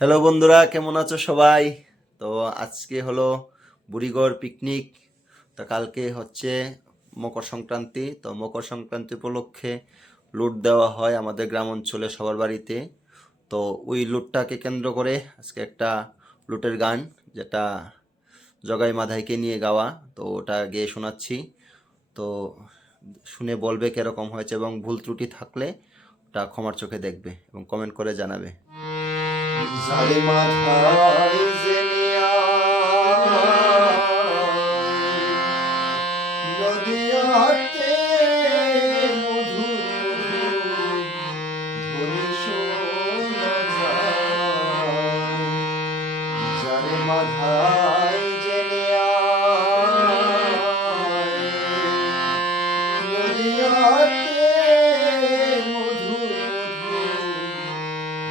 Hello বন্ধুরা, কেমন আছো সবাই? তো আজকে হলো বুড়িগড় পিকনিক। তো কালকে হচ্ছে মকর সংক্রান্তি। তো মকর সংক্রান্তি উপলক্ষে লুট দেওয়া হয় আমাদের গ্রাম অঞ্চলে সবার বাড়িতে। তো ওই লুটটাকে কেন্দ্র করে আজকে একটা লুটের গান, যেটা জগাই মাধাইকে নিয়ে গাওয়া। তো ওটা গেয়ে শোনাচ্ছি। তো শুনে বলবে কিরকম হয়েছে, এবং ভুল ত্রুটি থাকলে ওটা ক্ষমার চোখে দেখবে এবং কমেন্ট করে জানাবে। ঝাড়ে মাথায় জেনিয়া নদিয়াতে মধুর মধুর ধ্বনি শোনা যায়। ঝাড়ে মাথায় জেনিয়া নদিয়াতে মধুর মধুর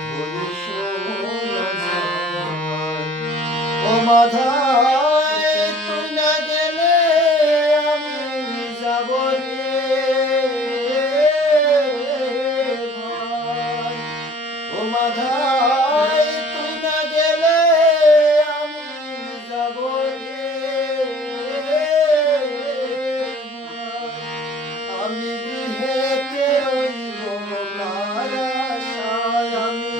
ধ্বনি শোনা যায়। ও মাথায় তুই না গেলে আমি যাব রে ভাই। ও মাথায় তুই না গেলে আমি যাব রে ভাই। আমি গৃহেতে রইব কার আশায়, আমি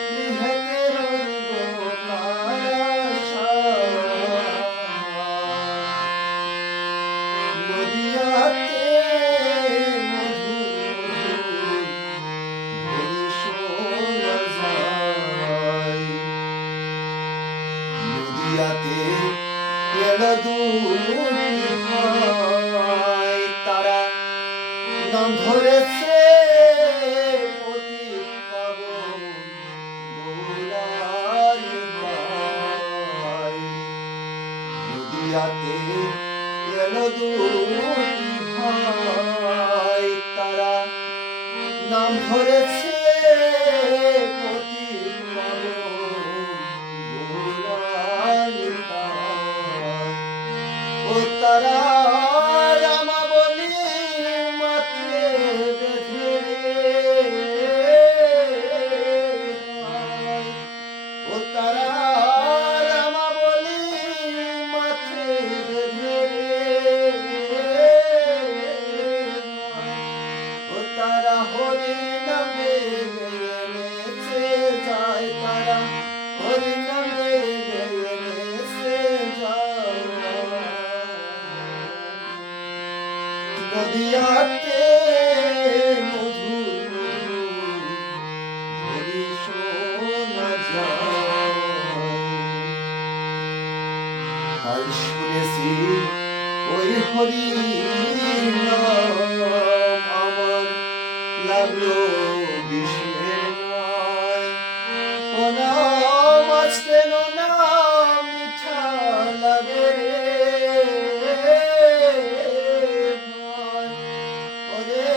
গৃহেতে রইব কার আশায়। নদিয়াতে মধুর মধুর ধ্বনি শোনা যায়। নদিয়াতে এলো দুটি ভাই, তারা নাম ধরেছে পতিত পাবন গৌরার নিতাই। নদিয়াতে এলো দুটি ভাই, তারা নাম ধরেছে পতিত পাবন গৌরার নিতাই। ও তারা রামাবলী মাত্রে বেঁধে ভাই। ও তারা রামাবলী মাত্রে বেঁধে ভাই। ও তারা হরি নামে গেয়েছে যায়, তারা হরি নামে গেয়েছে যায়। নদিয়াতে মধুর মধুর ধ্বনি শোনা যায়। আর শুনেছি ওই হরি নাম আমার লাগলো বিষের ন্যায়। ও নাম আজ কেন না মিঠা লাগে রে ভাই। ওরে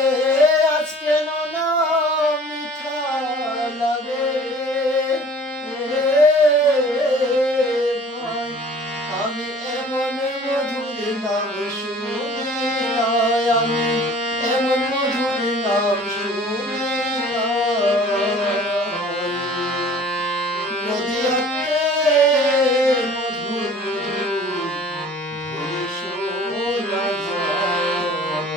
আজ কেন না মিঠা লাগে রে ভাই। আমি এমন মধুর নাম শুনি নাই, আমি এমন মধুর নাম শুনি নাই। নদিয়াতে মধুর মধুর ধ্বনি শোনা যায়।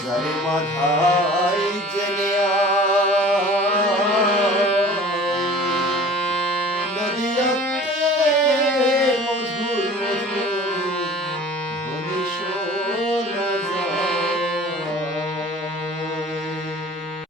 যারে মাথায় জেনে নদিয়াতে